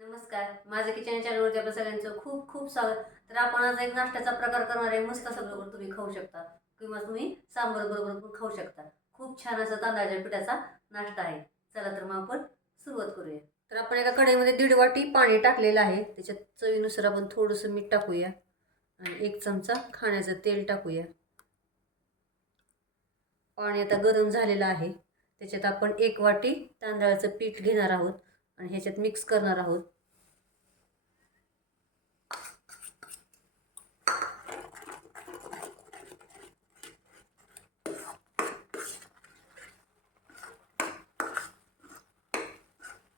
माझ्या किचन चॅनलवरती आपल्या सगळ्यांचं खूप खूप स्वागत. तर आपण आज एक नाश्त्याचा प्रकार करणार आहे. मस्त सगळं तुम्ही खाऊ शकता. किंवा तुम्ही सांबर बरोबर पण खाऊ शकता. खूप छान असा तांदळाच्या पिठाचा नाश्ता आहे. चला तर मग आपण सुरुवात करूया. तर आपण एका कढईमध्ये दीड वाटी पाणी टाकलेलं आहे. त्याच्यात चवीनुसार आपण थोडंसं मीठ टाकूया. आणि एक चमचा खाण्याचं तेल टाकूया. पाणी आता गरम झालेलं आहे. त्याच्यात आपण एक वाटी तांदळाचं पीठ घेणार आहोत. आणि ह्याच्यात मिक्स करणार आहोत.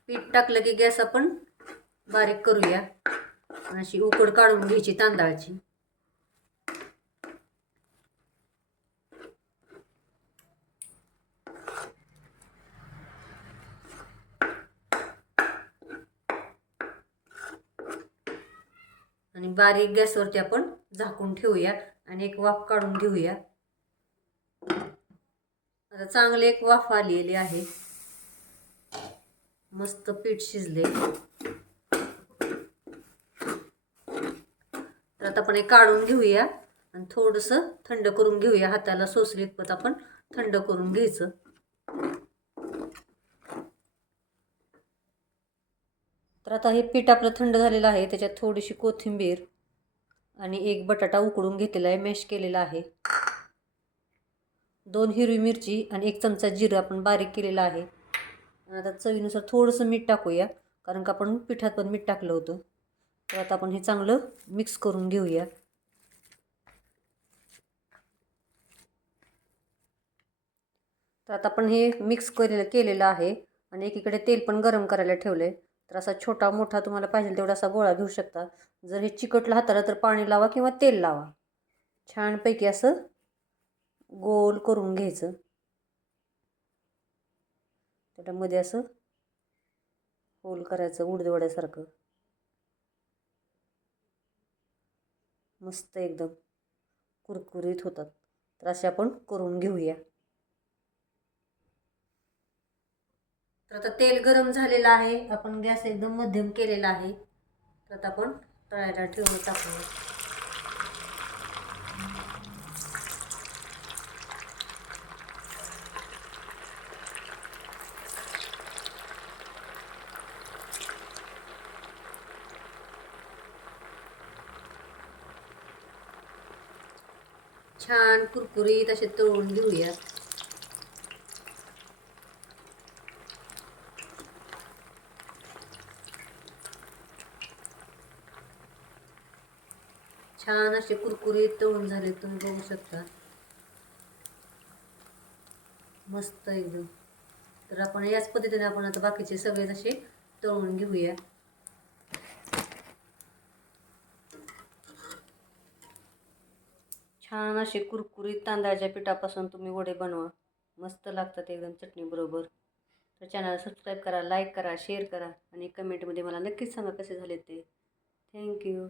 पीठ टाकलं की गॅस आपण बारीक करूया. अशी उकड काढून घ्यायची तांदळाची. आणि बारीक गॅसवरती आपण झाकून ठेवूया आणि एक वाफ काढून घेऊया. आता चांगली एक वाफ आलेली आहे. मस्त पीठ शिजले तर आता आपण हे काढून घेऊया आणि थोडंसं थंड करून घेऊया. हाताला सोसली पत आपण थंड करून घ्यायचं. तर आता हे पीठ आपलं थंड झालेलं आहे त्याच्यात थोडीशी कोथिंबीर आणि एक बटाटा उकडून घेतलेला आहे मॅश केलेला आहे. दोन हिरवी मिरची आणि एक चमचा जिरं आपण बारीक केलेला आहे. आणि आता चवीनुसार थोडंसं मीठ टाकूया कारण का आपण पिठात पण मीठ टाकलं होतं. तर आता आपण हे चांगलं मिक्स करून घेऊया. तर आता आपण हे मिक्स केलेलं केलेलं आहे आणि एकीकडे तेल पण गरम करायला ठेवलं आहे तर असा छोटा मोठा तुम्हाला पाहिजे तेवढा असा गोळा घेऊ शकता. जर हे चिकटलं हाताला तर पाणी लावा किंवा तेल लावा. छानपैकी असं गोल करून घ्यायचं. त्याच्यामध्ये असं होल करायचं उडदवड्यासारखं. मस्त एकदम कुरकुरीत होतात. तर असे आपण करून घेऊया. तर आता तेल गरम झालेलं आहे. आपण गॅस एकदम मध्यम केलेला आहे. तर आता आपण तळायला ठेवून टाकूया. छान कुरकुरीत असे तळून घेऊया छान असे कुरकुरीत तळून झाले तुम्ही बघू शकता. मस्त एकदम. तर आपण याच पद्धतीने आपण आता बाकीचे सगळे असे तळून घेऊया. छान असे कुरकुरीत तांदळाच्या पिठापासून तुम्ही वडे बनवा. मस्त लागतात एकदम चटणी बरोबर. तर चॅनल सबस्क्राईब करा लाईक करा शेअर करा आणि कमेंटमध्ये मला नक्कीच सांगा कसे झाले ते. थँक्यू